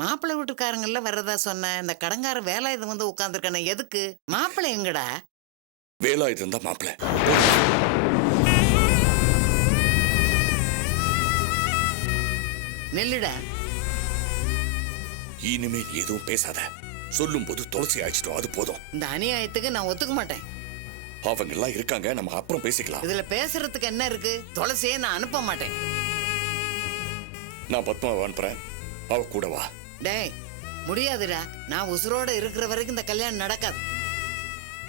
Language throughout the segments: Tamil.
மாப்பிள்ளை வீட்டுக்காரங்கெல்லாம் வர்றதா சொன்ன இந்த கடங்கார வேலாயுதம் வந்து உட்காந்துருக்கானே எதுக்கு? மாப்பிள்ளை எங்கடா? வேலாயுதம் தான் மாப்பிள்ளை. நெல்லுடா. இனிமே நீ எதுவும் பேசாத. சொல்லும் போது துளசி ஆயிடுச்சிட்டோம், அது போதும். இந்த அநியாயத்துக்கு நான் ஒத்துக்க மாட்டேன். அவங்க எல்லாம் இருக்காங்க, நம்ம அப்புறம் பேசிக்கலாம். இதுல பேசுறதுக்கு என்ன இருக்கு? துளசியே நான் அனுப்ப மாட்டேன். நான் பத்மாவை அனுப்புறேன், அவ கூட வா. டேய் முடியாதுடா. நான் உசுரோட இருக்கிற வரைக்கும் இந்த கல்யாணம் நடக்காது.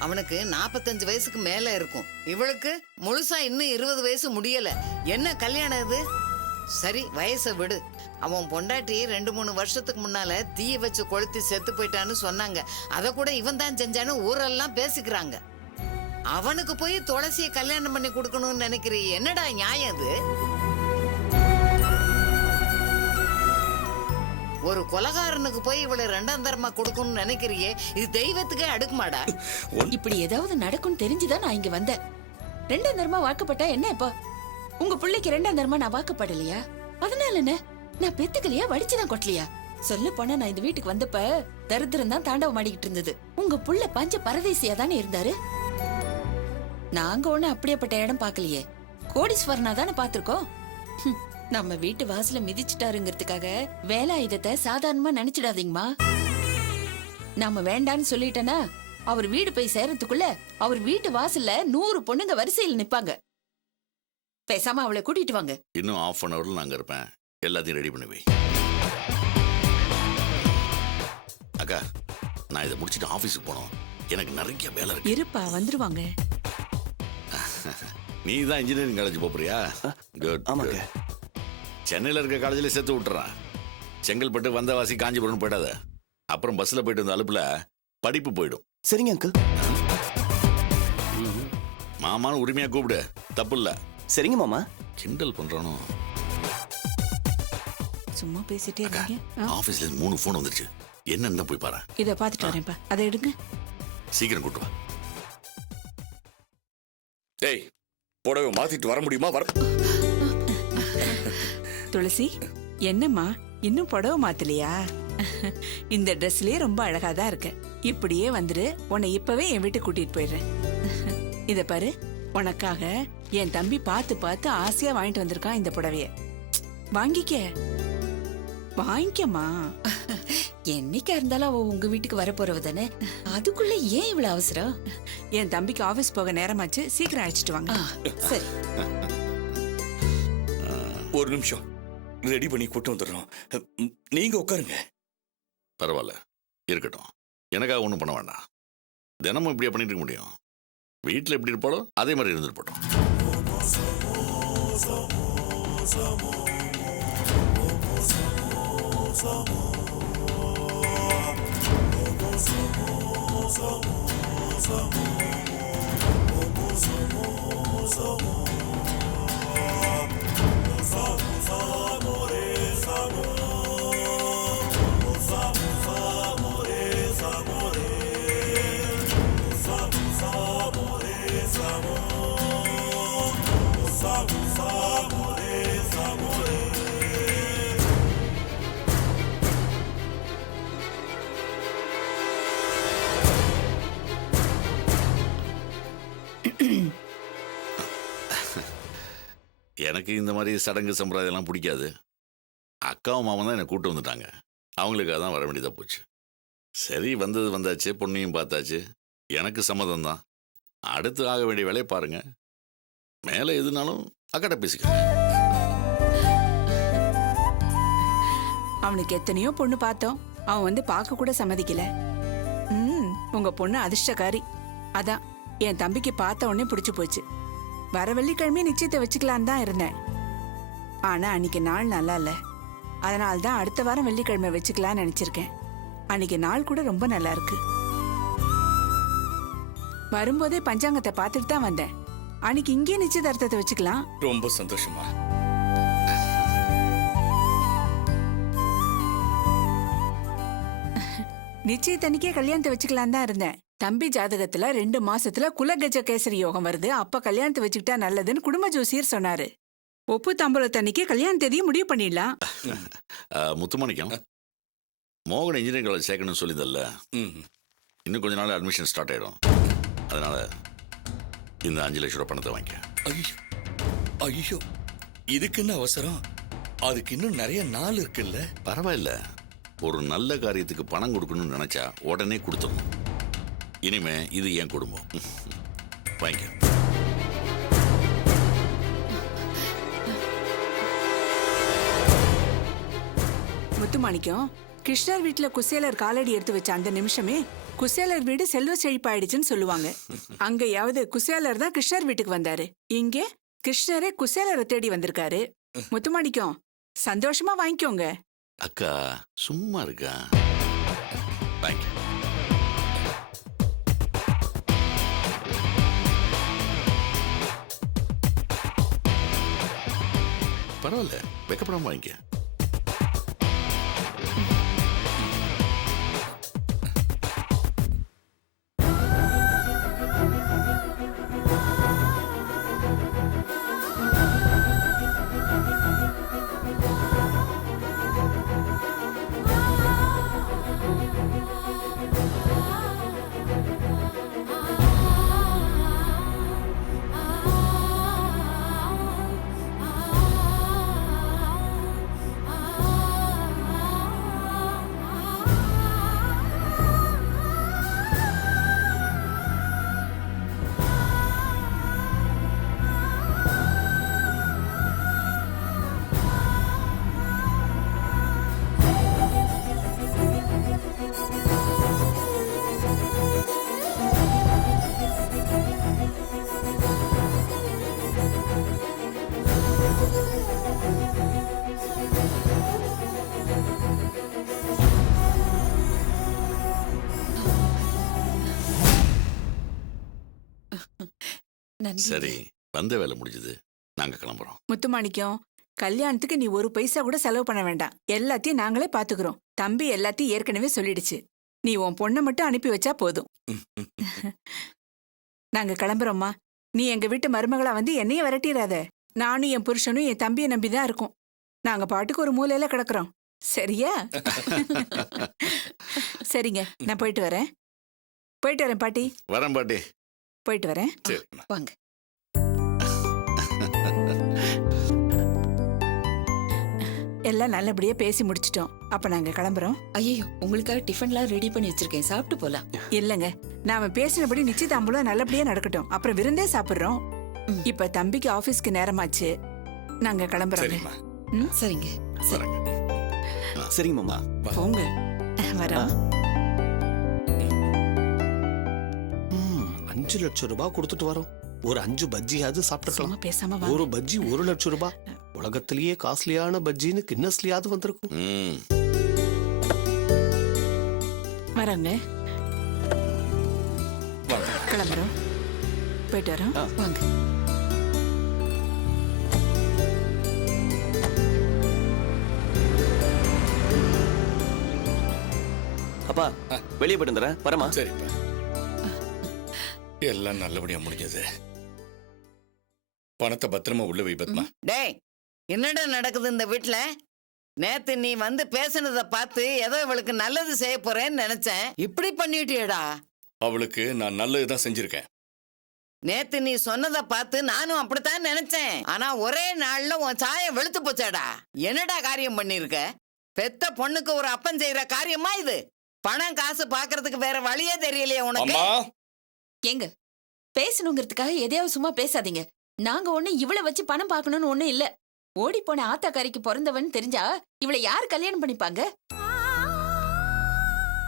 அவனுக்கு 45 வயசுக்கு மேல இருக்கும். இவளுக்கு முழுசா இன்னும் 20 வயசு முடியல. என்ன கல்யாணம் இது? சரி வயசை விடு. அவன் பொண்டாட்டி 2-3 வருஷத்துக்கு முன்னால தீய வச்சு கொளுத்தி செத்து போயிட்டான்னு சொன்னாங்க. அத கூட இவன் தான் செஞ்சான்னு ஊரெல்லாம் பேசிக்கிறாங்க. அவனுக்கு போய் துளசியை கல்யாணம் பண்ணி கொடுக்கணும்னு நினைக்கிறீ? என்னடா நியாயம் இது? ஒரு கொலகாரனுக்கு போய் இவளை 2ஆம் தரமா கொடுக்கணும்னு நினைக்கிறியே, இது தெய்வத்துக்கே அடுக்குமாடா? இப்படி ஏதாவது நடக்கும் தெரிஞ்சுதான் நான் இங்க வந்தேன். 2ஆம் தரமா வாக்கப்பட்டா என்ன இப்போ? உங்க பிள்ளைக்கு 2ஆம் தரமா நான் வாக்கப்படலையா? அதனால என்ன? நான் பெத்துக்கலையா, வடிச்சுதான் கொட்டலையா? சொல்ல போனா நான் இந்த வீட்டுக்கு வந்தப்ப தரித்திரம் தான் தாண்டவம் ஆடிக்கிட்டு இருந்தது. உங்க புள்ள பஞ்ச பரதேசியா தானே இருந்தாரு. நாங்க ஒண்ணு அப்படியேப்பட்ட இடம் பாக்கலையே, கோடீஸ்வரனா தானே பாத்திருக்கோம். நம்ம வீட்டு வாசல மிதிச்சுட்டாருங்கிறதுக்காக வேலாயுதத்தை சாதாரணமா நினைச்சிடாதீங்கம்மா. நாம வேண்டான்னு சொல்லிட்டேன்னா அவர் வீடு போய் சேரத்துக்குள்ள அவர் வீட்டு வாசல்ல 100 பொண்ணுங்க வரிசையில் நிப்பாங்க. பேசாம அவளை கூட்டிட்டு வாங்க. இன்னும் 1/2 hourல நாங்க இருப்பேன். எல்லாத்தையும் ரெடி பண்ணி வை. அக்கா, நான் இதை முடிச்சுட்டு ஆபீஸுக்கு போனோம். எனக்கு நிறைய வேலை இருக்கு. இருப்பா, வந்துருவாங்க. நீ தான் இன்ஜினியரிங் காலேஜ் போறியா? ஆமாங்க. சென்னையில் இருக்க காலேஜில் சேர்த்து விட்டுறான். செங்கல்பட்டு வந்தவாசி காஞ்சிபுரம் போயிடாத. அப்புறம் பஸ்ஸில் போயிட்டு வந்த அலுப்புல படிப்பு போயிடும். சரிங்க அங்கிள். மாமான்னு உரிமையாக கூப்பிடு, தப்பு இல்லை. சரிங்க மாமா. கிண்டல் பண்றானோ? சும்மா பேசிட்டே இருக்கீங்க. ஆபீஸ்ல 3 போன் வந்துருச்சு. என்னன்னு போய் பாரு. இத பாத்துட்டு வரேன்ப்பா. அதை எடுங்க. சீக்கிரம் கூட்டு வா. டேய், புடவை மாத்திட்டு வர முடியுமா? வர. துளசி, என்னம்மா இன்னும் புடவை மாத்தலையா? இந்த ட்ரெஸ்லயே ரொம்ப அழகா தான் இருக்க. இப்படியே வந்துரு, உன்னை இப்பவே என் வீட்டுக்கு கூட்டிட்டு போயிடுறேன். இத பாரு, உனக்காக என் தம்பி பார்த்து பார்த்து ஆசையா வாங்கிட்டு வந்திருக்கான் இந்த புடவைய. வாங்கிக்க, வாங்கிக்கம்மா. என்னைக்கா இருந்தாலும் அவ உங்க வீட்டுக்கு வர போறவ தானே, அதுக்குள்ள ஏன் இவ்வளவு அவசரம்? என் தம்பிக்கு ஆபீஸ் போக நேரமாச்சு, சீக்கிரம் அழைச்சிட்டு வாங்க. சரி. ஒரு நிமிஷம், ரெடி பண்ணி கூட்டு வந்துடுறோம். நீங்க உட்காருங்க. பரவாயில்ல, இருக்கட்டும். எனக்காக ஒன்றும் பண்ண வேண்டாம். தினமும் இப்படியே பண்ணிட்டு இருக்க முடியும்? வீட்டில் எப்படி இருப்பாளோ அதே மாதிரி இருந்துட்டு போட்டோம். எனக்கு இந்த மாதிரி சடங்கு சம்பிரதாயம்லாம் பிடிக்காது. அக்காவும் மாமன் தான் என்னை கூப்பிட்டு வந்துட்டாங்க. அவங்களுக்காக தான் வர வேண்டியதாக போச்சு. சரி, வந்தது வந்தாச்சு, பொண்ணையும் பார்த்தாச்சு. எனக்கு சம்மதம் தான். அடுத்து ஆக வேண்டிய வேலையை பாருங்க. மேலே எதுனாலும் அக்காட்ட பேசிக்கிறேன். அவனுக்கு எத்தனையோ பொண்ணு பார்த்தோம், அவன் வந்து பார்க்க கூட சம்மதிக்கல. உங்க பொண்ணு அதிர்ஷ்டக்காரி. அதான் என் தம்பிக்கு பார்த்த உடனே பிடிச்சு போச்சு. வர வெள்ளிக்கிழமையே நிச்சயத்தை வச்சுக்கலான்னு தான் இருந்தேன். ஆனா அன்னைக்கு நாள் நல்லா இல்ல. அதனால தான் அடுத்த வாரம் வெள்ளிக்கிழமை வச்சுக்கலான்னு நினைச்சிருக்கேன். அன்னைக்கு நாள் கூட ரொம்ப நல்லா இருக்கு. வரும்போதே பஞ்சாங்கத்தை பார்த்துட்டு தான் வந்தேன். அன்னைக்கு இங்கேயே நிச்சயதார்த்தத்தை வச்சுக்கலாம். ரொம்ப சந்தோஷமா. நிச்சயத்தன்னைக்கே கல்யாணத்தை வச்சுக்கலாம் தான் இருந்தேன். தம்பி ஜாதகத்துல 2 மாசத்துல குலகஜ கேசரி யோகம் வருது, அப்ப கல்யாணத்தை வச்சுக்கிட்டா நல்லதுன்னு குடும்ப ஜோசியர் சொன்னாரு. ஒப்பு தாம்பூலத்தன்னைக்கே கல்யாண தேதியை முடிவு பண்ணிடலாம். முத்துமாணிக்கம், மோகன் இன்ஜினியரிங் காலேஜ் சேர்க்கணும்னு சொல்லியிருந்தல்ல, ம். இன்னும் கொஞ்ச நாள் அட்மிஷன் ஸ்டார்ட் ஆகிடும். அதனால இந்த 5 லட்ச ரூபா பணத்தை வாங்கிக்க. ஐயோ ஐயோ, இதுக்கு என்ன அவசரம்? அதுக்கு இன்னும் நிறைய நாள் இருக்குல்ல. பரவாயில்ல, ஒரு நல்ல காரியத்துக்கு பணம் கொடுக்கணும்னு நினைச்சா உடனே கொடுத்துடணும். இனிமே இது என் குடும்பம். வாங்கிக்க. முத்துமாணிக்கம், கிருஷ்ணர் வீட்டுல குசேலர் காலடி எடுத்து வச்ச அந்த நிமிஷமே குசேலர் வீடு செல்வ செழிப்பாயிடுச்சுன்னு சொல்லுவாங்க. அங்கயாவது குசேலர் தான் கிருஷ்ணர் வீட்டுக்கு வந்தாரு, இங்கே கிருஷ்ணரே குசேலரை தேடி வந்திருக்காரு. முத்துமாணிக்கம், சந்தோஷமா வாங்கிக்கோங்க. அக்கா சும்மா இருக்கா? வாங்கிக்க. பரவாயில்ல, வெக்கப்படாம வாங்கிக்க. நன்றி. சரி, வந்த வேலை முடிஞ்சது, நாங்க கிளம்புறோம். முத்துமாணிக்கம், கல்யாணத்துக்கு நீ ஒரு பைசா கூட செலவு பண்ண வேண்டாம். எல்லாத்தையும் நாங்களே பாத்துக்கிறோம். தம்பி எல்லாத்தையும் ஏற்கனவே சொல்லிடுச்சு. நீ உன் பொண்ணை மட்டும் அனுப்பி வச்சா போதும். நாங்க கிளம்புறோம்மா. நீ எங்க வீட்டு மருமகளா வந்து என்னைய விரட்டிடாத. நானும் என் புருஷனும் என் தம்பியை நம்பிதான் இருக்கோம். நாங்க பாட்டுக்கு ஒரு மூலையில கிடக்குறோம். சரியா? சரிங்க, நான் போயிட்டு வரேன். போயிட்டு வரேன் பாட்டி. வரேன் பாட்டி. போயிட்டு வரேன். சரிம்மா. வாங்க. எல்லாம் நல்லபடியா பேசி முடிச்சிட்டோம். அப்ப நாங்க கிளம்புறோம். ஐயோ, உங்களுக்காக டிஃபன்லாம் ரெடி பண்ணி வச்சிருக்கேன், சாப்பிட்டு போலாம். இல்லங்க, நாம பேசினபடி நிச்சயதாம்பூலம் நல்லபடியா நடக்கட்டும். அப்புறம் விருந்தே சாப்பிடுறோம். இப்ப தம்பிக்கு ஆபீஸ்க்கு நேரமாச்சு. நாங்க கிளம்புறோம். சரிம்மா. சரிங்க. வரேங்க. சரிங்க மாமா. போங்க. வரோம். 5 லட்சம் ரூபாய் கொடுத்துட்டு வரோம். ஒரு 5 பஜ்ஜியாவது சாப்பிட்டுக்கலாம். சும்மா பேசாம வாங்க. ஒரு பஜ்ஜி 1 லட்சம் ரூபாய். உலகத்திலேயே காஸ்ட்லியான பஜ்ஜின்னு கின்னஸ்லயாவது வந்திருக்கும். ம். வரோங்க. கிளம்புறோம். போயிட்டு வரோம். வாங்க. அப்பா, வெளியே போயிட்டு வந்துறேன். வரமா? சரிப்பா. எல்லாம் நல்லபடியா முடிஞ்சது. பணத்தை பத்திரமா உள்ள வை பத்மா. டேய், என்னடா நடக்குது இந்த வீட்ல? நேத்து நீ வந்து பேசுனத பார்த்து ஏதோ இவளுக்கு நல்லது செய்ய போறேன்னு நினைச்சேன். இப்படி பண்ணிட்டியேடா. அவளுக்கு நான் நல்லதுதான் செஞ்சிருக்கேன். நேத்து நீ சொன்னதை பார்த்து நானும் அப்படித்தான் நினைச்சேன். ஆனா ஒரே நாள்ல உன் சாயம் வெளுத்து போச்சாடா. என்னடா காரியம் பண்ணிருக்க? பெத்த பொண்ணுக்கு ஒரு அப்பன் செய்யற காரியமா இது? பணம் காசு பாக்குறதுக்கு வேற வழியே தெரியலையே உனக்கு? அம்மா, ஏங்க, பேசணுங்கிறதுக்காக எதையாவது சும்மா பேசாதீங்க. நாங்க ஒண்ணு இவளை வச்சு பணம் பார்க்கணும்னு ஒண்ணு இல்ல. ஓடி போன ஆத்தாக்காரிக்கு பிறந்தவன் தெரிஞ்சா இவளை யாரு கல்யாணம் பண்ணிப்பாங்க?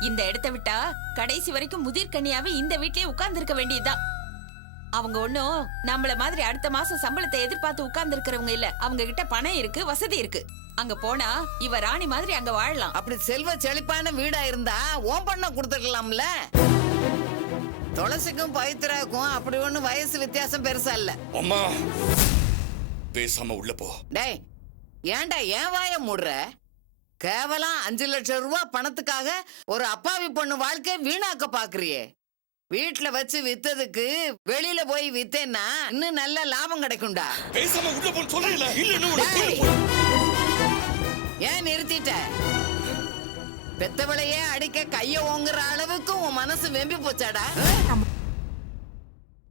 இந்த இடத்த விட்டா கடைசி வரைக்கும் முதிர் கன்னியாவே இந்த வீட்லயே உட்கார்ந்து இருக்க வேண்டியதுதான். அவங்க ஒண்ணும் நம்மள மாதிரி அடுத்த மாசம் சம்பளத்தை எதிர்பார்த்து உட்கார்ந்து இருக்கிறவங்க இல்ல. அவங்க கிட்ட பணம் இருக்கு, வசதி இருக்கு. அங்க போனா இவ ராணி மாதிரி அங்க வாழலாம். அப்படி செல்வ செழிப்பான வீடா இருந்தா ஓன் பண்ண கொடுத்துருக்கலாம்ல. துளசிக்கும் பவித்ராவுக்கும் அப்படி ஒண்ணு வயசு வித்தியாசம் பெருசா இல்ல. அம்மா, பேசாம உள்ள போ. டேய், ஏன்டா ஏன் வாய மூடுற? கேவலம் 5 லட்சம் ரூபாய் பணத்துக்காக ஒரு அப்பாவி பொண்ணு வாழ்க்கை வீணாக்க பாக்குறியே. வீட்டுல வச்சு வித்ததுக்கு வெளியில போய் வித்தேன்னா இன்னும் நல்ல லாபம் கிடைக்கும்டா. பேசாம உள்ள போன்னு சொல்றேன்ல. இல்லன்னு உன்னை டேய், கொல்ல போறேன். ஏன் நிறுத்திட்ட? பெத்தவளையே அடிக்க கைய ஓங்குற அளவுக்கு உன் மனசு வெம்பி போச்சாடா?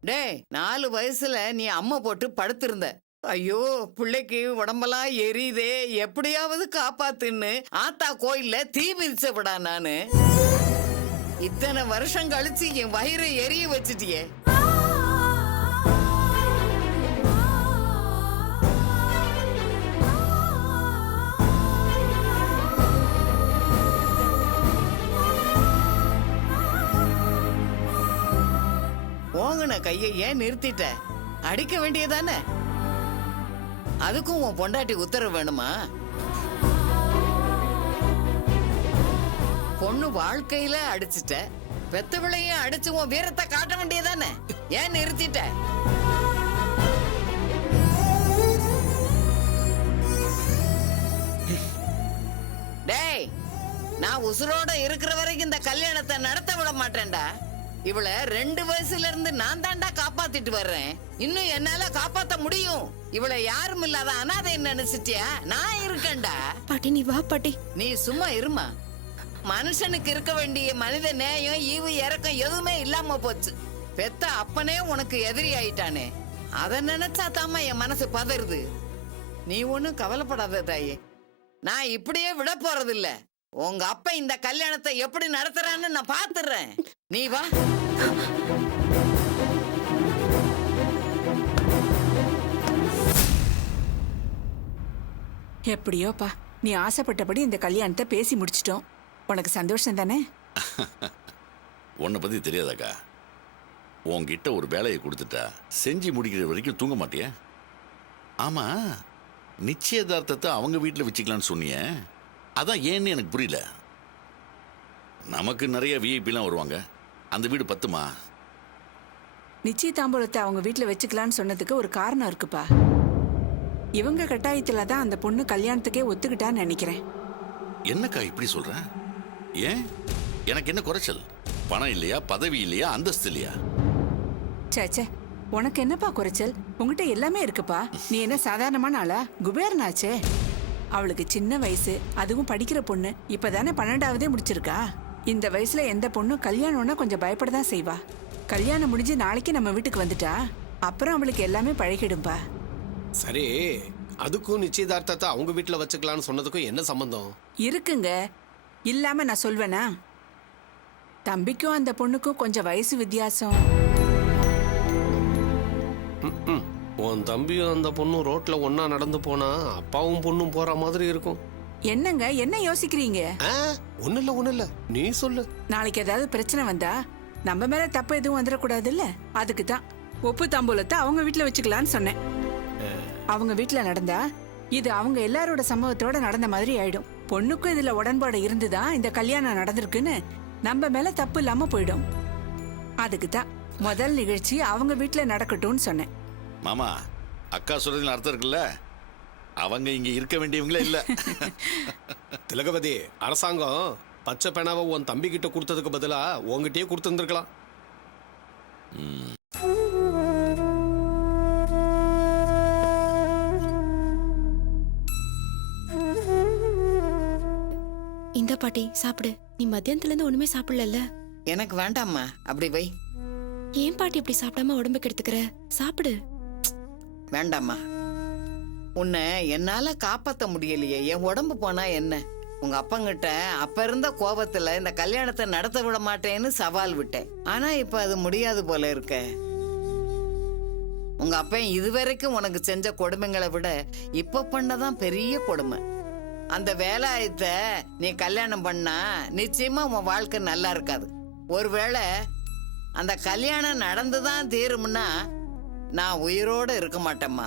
டேய், 4 வயசுல நீ அம்மா போட்டு படுத்திருந்த. ஐயோ, பிள்ளைக்கு உடம்பெல்லாம் எரியுதே, எப்படியாவது காப்பாத்துன்னு ஆத்தா கோயில்ல தீ மிதிச்ச விடா நானு. இத்தனை வருஷம் கழிச்சு என் வயிறை எரிய வச்சிட்டியே. ஓங்குன கையை ஏன் நிறுத்திட்ட? அடிக்க வேண்டியதானே? அதுக்கும் உன் பொண்டாட்டி உத்தரவு வேணுமா? பொண்ணு வாழ்க்கையில அடிச்சிட்ட, பெத்தவளையும் அடிச்சு உன் வீரத்தை காட்ட வேண்டியதானே? ஏன் நிறுத்திட்ட? டேய், நான் உசுரோட இருக்கிற வரைக்கும் இந்த கல்யாணத்தை நடத்த விட மாட்டேன்டா. இவளை 2 வயசுல இருந்து நான் தாண்டா காப்பாத்திட்டு வர்றேன். இன்னும் என்னால காப்பாத்த முடியும். இவளை யாரும் இல்லாத அனாதை நினைச்சிட்டியா? நான் இருக்கேன்டா. பாட்டி நீ வா பாட்டி. நீ சும்மா இருமா. மனுஷனுக்கு இருக்க வேண்டிய மனித நேயம், ஈவு, இறக்கம் எதுவுமே இல்லாம போச்சு. பெத்த அப்பனே உனக்கு எதிரி ஆயிட்டானே, அத நினைச்சா தாமா என் மனசு பதறுது. நீ ஒண்ணும் கவலைப்படாத தாயே, நான் இப்படியே விட போறது இல்ல. உங்க அப்பா இந்த கல்யாணத்தை எப்படி நடத்துறான்னு நான் பாத்துறேன். நீ வா. எப்படியோப்பா, நீ ஆசைப்பட்டபடி இந்த கல்யாணத்தை பேசி முடிச்சிட்டோம். உனக்கு சந்தோஷம் தானே? உன்னை பத்தி தெரியாதாக்கா? உன்கிட்ட ஒரு வேலையை கொடுத்துட்டா செஞ்சு முடிக்கிற வரைக்கும் தூங்க மாட்டியா? ஆமா, நிச்சயதார்த்தத்தை அவங்க வீட்டில் வச்சுக்கலான்னு சொன்னியே, அதான் ஏன்னு எனக்கு புரியல. நமக்கு நிறைய விஐபிலாம் வருவாங்க, அந்த வீடு பத்துமா? நிச்சயதாம்பூலத்தை அவங்க வீட்டில் வச்சுக்கலான்னு சொன்னதுக்கு ஒரு காரணம் இருக்குப்பா. இவங்க கட்டாயத்துல தான் அந்த பொண்ணு கல்யாணத்துக்கே ஒத்துக்கிட்டான்னு நினைக்கிறேன். என்னக்கா இப்படி சொல்ற? ஏன், எனக்கு என்ன குறைச்சல்? பணம் இல்லையா, பதவி இல்லையா, அந்தஸ்து இல்லையா? சேச்சே, உனக்கு என்னப்பா குறைச்சல்? உங்ககிட்ட எல்லாமே இருக்குப்பா. நீ என்ன சாதாரணமான ஆளா? குபேரனாச்சே. அவளுக்கு சின்ன வயசு, அதுவும் படிக்கிற பொண்ணு. இப்பதானே 12ஆவதே முடிச்சிருக்கா. இந்த வயசுல எந்த பொண்ணும் கல்யாணம்னா கொஞ்சம் பயப்படதான் செய்வா. கல்யாணம் முடிஞ்சு நாளைக்கு நம்ம வீட்டுக்கு வந்துட்டா அப்புறம் அவளுக்கு எல்லாமே பழகிடும்பா. சரி, அதுக்கும் நிச்சயதார்த்தத்தை அவங்க வீட்டுல வச்சுக்கலாம்னு சொன்னதுக்கும் என்ன சம்பந்தம் இருக்குங்க? இல்லாம நான் சொல்வேனா? தம்பிக்கும் அந்த பொண்ணுக்கும் கொஞ்சம் வயசு வித்தியாசம். ம்ம். உன் தம்பியும் அந்த பொண்ணும் ரோட்ல ஒன்னா நடந்து போனா அப்பாவும் பொண்ணும் போற மாதிரி இருக்கும். என்னங்க, என்ன யோசிக்கிறீங்க? ஒண்ணு இல்ல, நீ சொல்லு. நாளைக்கு ஏதாவது பிரச்சனை வந்தா நம்ம மேல தப்பு எதுவும் வந்துடக்கூடாது இல்ல? அதுக்கு தான் ஒப்பு தாம்பூலத்தை அவங்க வீட்டுல வச்சுக்கலான்னு சொன்னேன். அவங்க வீட்டுல நடந்தா இது அவங்க எல்லாரோட சம்பவத்தோட நடந்த மாதிரி ஆயிடும். பொண்ணுக்கும் இதுல உடன்பாடு இருந்துதான் இந்த கல்யாணம் நடந்திருக்குன்னு நம்ம மேல தப்பு இல்லாம போயிடும். அதுக்கு தான் முதல் நிகழ்ச்சி அவங்க வீட்டுல நடக்கட்டும்னு சொன்னேன். மாமா, அக்கா சொல்றதுல அர்த்தம் இருக்குல்ல? அவங்க இங்க இருக்க வேண்டியவங்களே இல்ல. திலகவதி, அரசாங்கம் பச்சை பேனாவை உன் தம்பி கிட்ட கொடுத்ததுக்கு பதிலா உங்ககிட்டயே கொடுத்துருந்துருக்கலாம். இந்த பாட்டி சாப்பிடு. நீ மத்தியானத்துல இருந்து ஒண்ணுமே சாப்பிடல. எனக்கு வேண்டாம்மா, அப்படி வை. ஏன் பாட்டி இப்படி சாப்பிடாம உடம்புக்கு எடுத்துக்கிற? சாப்பிடு. வேண்டாம்மா, உன்னை என்னால காப்பாத்த முடியலையே. என் உடம்பு போனா என்ன? உங்க அப்பங்கிட்ட அப்ப இருந்த கோபத்துல இந்த கல்யாணத்தை நடத்த விட மாட்டேன்னு சவால் விட்டேன். ஆனா இப்ப அது முடியாது போல இருக்க. உங்க அப்பன் இதுவரைக்கும் உனக்கு செஞ்ச கொடுமைங்களை விட இப்ப பண்ணதான் பெரிய கொடுமை. அந்த வேலாயத்தை நீ கல்யாணம் பண்ணா நிச்சயமா உன் வாழ்க்கை நல்லா இருக்காது. ஒருவேளை அந்த கல்யாணம் நடந்துதான் தீரும்னா நான் உயிரோட இருக்க மாட்டேம்மா.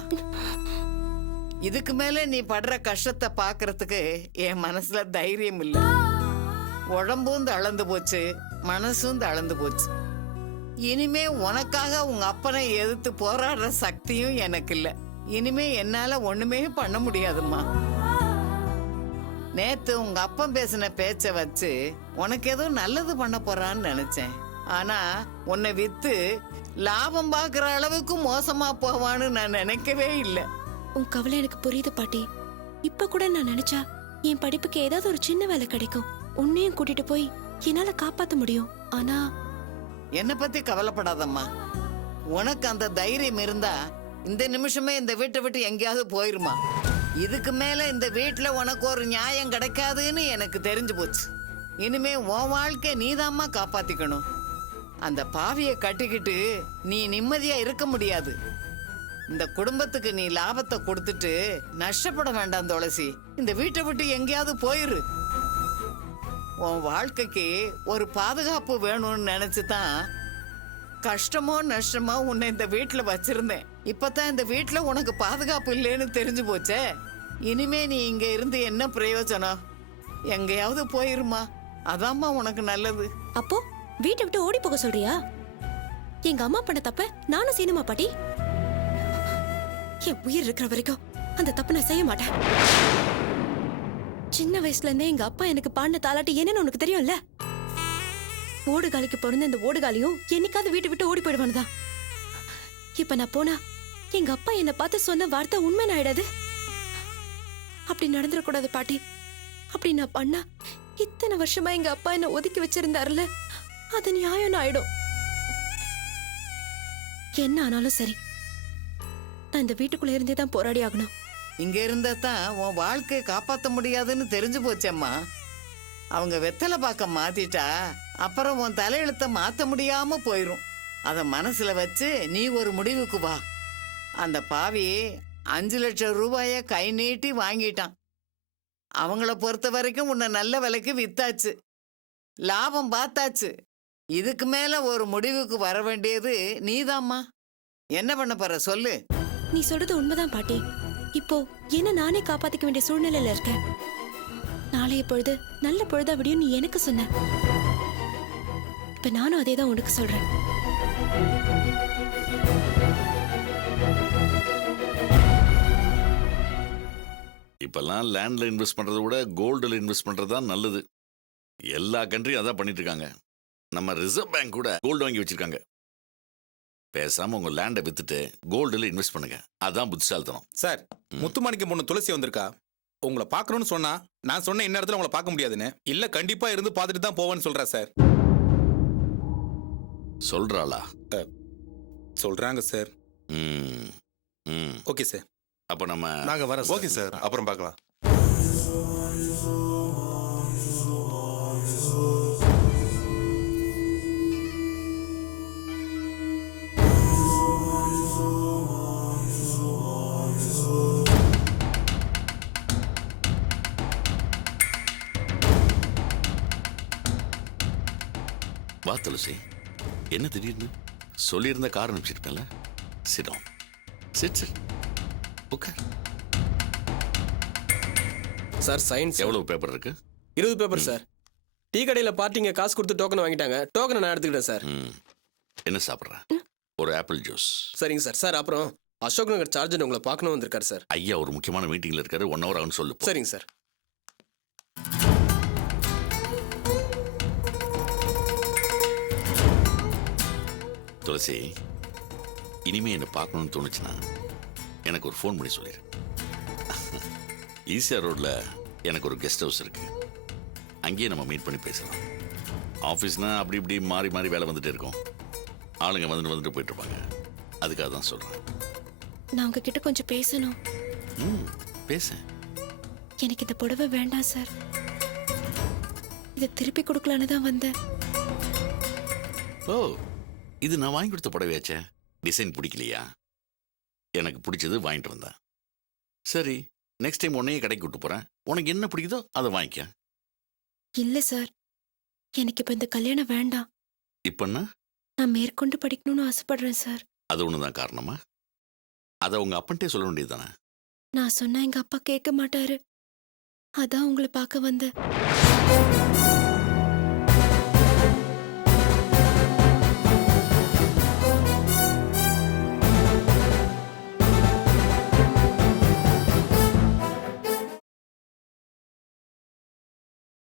இதுக்கு மேல நீ படுற கஷ்டத்தை பாக்குறதுக்கு என் மனசுல தைரியம் இல்ல. உடம்பும் தளர்ந்து போச்சு, மனசும் தளர்ந்து போச்சு. இனிமே உனக்காக உங்க அப்பனை எதிர்த்து போராடுற சக்தியும் எனக்கு இல்ல. இனிமே என்னால ஒண்ணுமே பண்ண முடியாதும்மா. நேத்து உங்க அப்பன் பேசின பேச்ச வச்சு உனக்கு ஏதோ நல்லது பண்ண போறான்னு நினைச்சேன். ஆனா உன்னை வித்து லாபம் பாக்குற அளவுக்கு மோசமா போவான்னு நான் நினைக்கவே இல்லை. உன் கவலை எனக்கு புரியுது பாட்டி. இப்ப கூட நான் நினைச்சா என் படிப்புக்கு ஏதாவது ஒரு சின்ன வேலை கிடைக்கும். உன்னையும் கூட்டிட்டு போய் என்னால காப்பாத்த முடியும். ஆனா என்னை பத்தி கவலைப்படாதம்மா. உனக்கு அந்த தைரியம் இருந்தா இந்த நிமிஷமே இந்த வீட்டை விட்டு எங்கேயாவது போயிருமா. இதுக்கு மேல இந்த வீட்டுல உனக்கு ஒரு நியாயம் கிடைக்காதுன்னு எனக்கு தெரிஞ்சு போச்சு. இனிமே உன் வாழ்க்கை நீதாம்மா காப்பாத்திக்கணும். அந்த பாவியை கட்டிக்கிட்டு நீ நிம்மதியா இருக்க முடியாது. இந்த குடும்பத்துக்கு நீ லாபத்தை கொடுத்துட்டு நஷ்டப்பட வேண்டாம் துளசி. இந்த வீட்டை விட்டு எங்கேயாவது போயிரு. உன் வாழ்க்கைக்கு ஒரு பாதுகாப்பு வேணும்னு நினைச்சுதான் கஷ்டமோ நஷ்டமோ உன்னை இந்த வீட்டுல வச்சிருந்தேன். இப்பதான் இந்த வீட்டுல உனக்கு பாதுகாப்பு இல்லைன்னு தெரிஞ்சு போச்சே. இனிமே நீ இங்க இருந்து என்ன பிரயோஜனம்? எங்கேயாவது போயிருமா, அதாம்மா உனக்கு நல்லது. அப்போ வீட்டை விட்டு ஓடி போக சொல்றியா? எங்க அம்மா பண்ண தப்ப நானும் செய்யணுமா பாட்டி? என் உயிர் இருக்கிற வரைக்கும் அந்த தப்பு நான் செய்ய மாட்டேன். சின்ன வயசுல இருந்தே எங்க அப்பா எனக்கு பாடின தாலாட்டு என்னன்னு உனக்கு தெரியும்ல. ஓடுகாலிக்கு பிறந்த இந்த ஓடுகாலியும் என்னைக்காவது வீட்டை விட்டு ஓடி போயிடுவானுதான். இப்ப நான் போனா எங்க அப்பா என்னை பார்த்து சொன்ன வார்த்தை உண்மை ஆயிடாது. அப்படி நடந்துடக்கூடாது பாட்டி. அப்படி நான் பண்ணா இத்தனை வருஷமா எங்க அப்பா என்ன ஒதுக்கி வச்சிருந்தாருல, அது நியாயம் ஆயிடும். என்ன ஆனாலும் சரி, நான் இந்த வீட்டுக்குள்ள இருந்தே தான் போராடி ஆகணும். இங்க இருந்தா தான் உன் வாழ்க்கையை காப்பாத்த முடியாதுன்னு தெரிஞ்சு போச்சேம்மா. அவங்க வெத்தலை பாக்க மாத்திட்டா அப்புறம் உன் தலையெழுத்த மாத்த முடியாம போயிரும். அத மனசுல வச்சு நீ ஒரு முடிவுக்கு வா. அந்த பாவி 5 லட்சம் ரூபாய கை நீட்டி வாங்கிட்டான். அவங்கள பொறுத்த வரைக்கும் உன்னை நல்ல விலைக்கு வித்தாச்சு, லாபம் பார்த்தாச்சு. இதுக்கு மேல ஒரு முடிவுக்கு வர வேண்டியது நீதாம்மா. என்ன பண்ண போற சொல்லு. நீ சொல்றது உண்மைதான் பாட்டி. இப்போ என்ன நானே காப்பாத்திக்க வேண்டிய சூழ்நிலையில இருக்கேன். நாளைய பொழுது நல்ல பொழுதா விடியும் நீ எனக்கு சொன்ன. இப்ப நானும் அதே தான் உனக்கு சொல்றேன். இப்பெல்லாம் லேண்ட்ல இன்வெஸ்ட் பண்றதை விட கோல்டுல இன்வெஸ்ட் பண்றது தான் நல்லது. எல்லா கண்ட்ரியும் அதான் பண்ணிட்டு இருக்காங்க. நம்ம ரிசர்வ் பேங்க் கூட கோல்டு வாங்கி வச்சிருக்காங்க. பேசாம உங்க லேண்டை வித்துட்டு கோல்டுல இன்வெஸ்ட் பண்ணுங்க. அதான் புத்திசாலித்தனம். சார், முத்துமாணிக்கம் பொண்ணு துளசி வந்திருக்கா. உங்களை பார்க்கணும்னு சொன்னா நான் சொன்ன இந்நேரத்துல உங்களை பார்க்க முடியாதுன்னு, இல்ல கண்டிப்பா இருந்து பார்த்துட்டு தான் போவேன்னு சொல்றா சார். சொல்றாளா? சொல்றாங்க சார். ம் ம் ஓகே சார். அப்ப நம்ம நாங்க வரோம். ஓகே சார், அப்புறம் பார்க்கலாம். வா துளசி. என்ன திடீர்னு? சொல்லியிருந்த கார் அனுப்பிச்சிருப்பேன்ல. சிடம் சிட் சிட் உட்கார். சார் சயின்ஸ் எவ்வளவு பேப்பர் இருக்கு? 20 பேப்பர் சார். டீ கடையில் பார்ட்டிங்க காசு கொடுத்து டோக்கன் வாங்கிட்டாங்க. டோக்கனை நான் எடுத்துக்கிட்டேன் சார். என்ன சாப்பிட்ற? ஒரு ஆப்பிள் ஜூஸ். சரிங்க சார். சார் அப்புறம் அசோக் நகர் சார்ஜர் உங்களை பார்க்கணும் வந்திருக்காரு சார். ஐயா ஒரு முக்கியமான மீட்டிங்ல இருக்காரு. 1 hour ஆகும்னு சொல்லு. சரிங்க சார். துளசி, இனிமே என்ன பார்க்கணும்னு தோணுச்சுன்னா எனக்கு ஒரு ஃபோன் பண்ணி சொல்லிடு. ஈசிஆர் ரோட்ல எனக்கு ஒரு கெஸ்ட் ஹவுஸ் இருக்கு. அங்கேயே நம்ம மீட் பண்ணி பேசலாம். ஆஃபீஸ்னா அப்படி இப்படி மாறி மாறி வேலை வந்துட்டு இருக்கோம். ஆளுங்க வந்துட்டு போயிட்டு இருப்பாங்க. அதுக்காக தான் சொல்றேன். நான் உங்ககிட்ட கொஞ்சம் பேசணும். பேச. எனக்கு இந்த புடவை வேண்டாம் சார். இதை திருப்பி கொடுக்கலான்னு தான் வந்தேன். ஓ, இது நான் வாங்கி கொடுத்த புடவையாச்சே. டிசைன் பிடிக்கலையா? எனக்கு பிடிச்சது வாங்கிட்டு வந்தேன். சரி, நெக்ஸ்ட் டைம் உன்னையே கடைக்கு கூட்டு போறேன். உனக்கு என்ன பிடிக்குதோ அதை வாங்கிக்க. இல்ல சார், எனக்கு இப்ப இந்த கல்யாணம் வேண்டாம். இப்பன்னா நான் மேற்கொண்டு படிக்கணும்னு ஆசைப்படுறேன் சார். அது ஒண்ணுதான் காரணமா? அதை உங்க அப்பன்ட்டே சொல்ல வேண்டியதுதானே? நான் சொன்னா எங்க அப்பா கேட்க மாட்டாரு. அதான் உங்களை பார்க்க வந்தேன்.